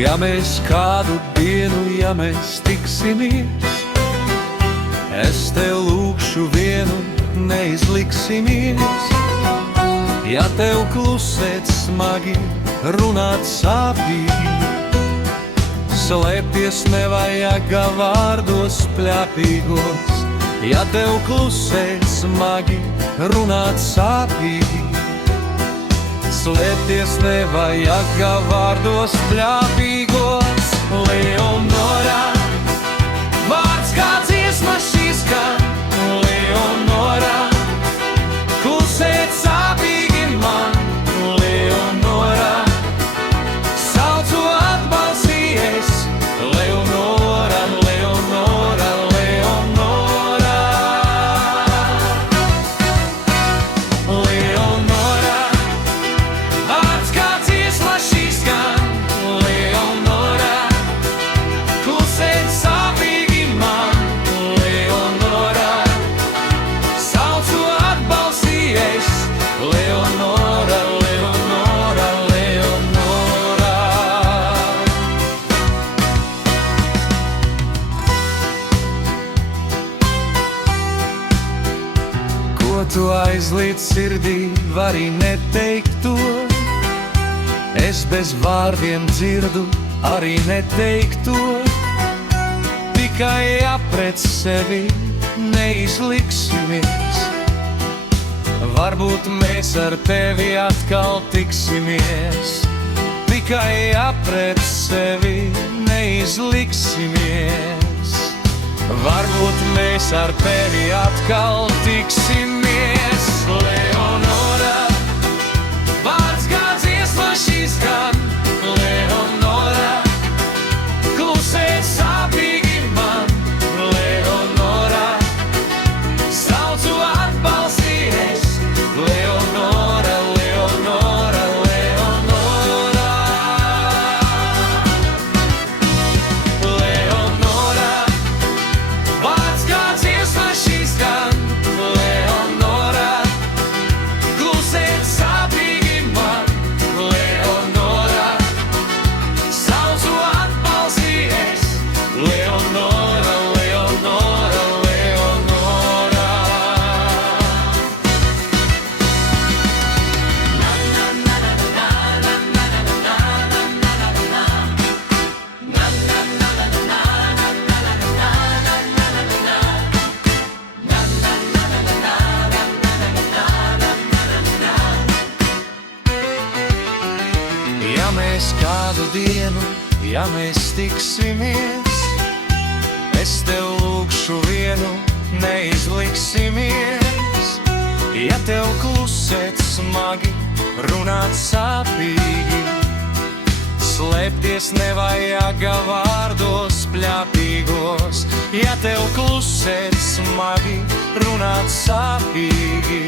Ja mēs kādu dienu, ja mēs tiksimies, es tev lūkšu vienu, neizliksimies. Ja tev klusēt smagi, runāt sāpīgi, slēpties nevajag vārdos pļāpīgos. Ja tev klusēt smagi, runāt sāpīgi, slēpties nevajag vārdos pļāpīgos. Leonora, vārds kā dziesma šīs skan. Leonora, klusēt sāpīgi man. Leonora, saucu atbalstījies. Leonora, Leonora, Leonora. Leonora, vārds kā dziesma šīs skan. Leonora, klusēt sāpīgi man. Leonora, saucu atbalstījies. Leonora, Leonora, Leonora. Ko tu aizliec sirdī, vari neteikt to. Es bez vārdiem dzirdu, arī neteikt to. Tikai apret sevi neizliksimies. Varbūt mēs ar tevi atkal tiksimies. Tikai apret sevi neizliksimies. Varbūt mēs ar tevi atkal tiksimies. Leonora, vārds kā dziesma šīs skan. Leonora, klusēt sāpīgi man. Leonora, saucu atbalstījies. Leonora, Leonora, Leonora. Leonora, vārds kā dziesma šīs skan. Leonora, klusēt sāpīgi man. Leonora, saucu atbalstījies. Leonora, Leonora, Leonora. Ja mēs kādu dienu, ja mēs tiksimies, es tev lūkšu vienu, neizliksimies. Ja tev klusēt smagi, runāt sāpīgi, slēpties nevajag vārdos pļāpīgos. Ja tev klusēt smagi, runāt sāpīgi,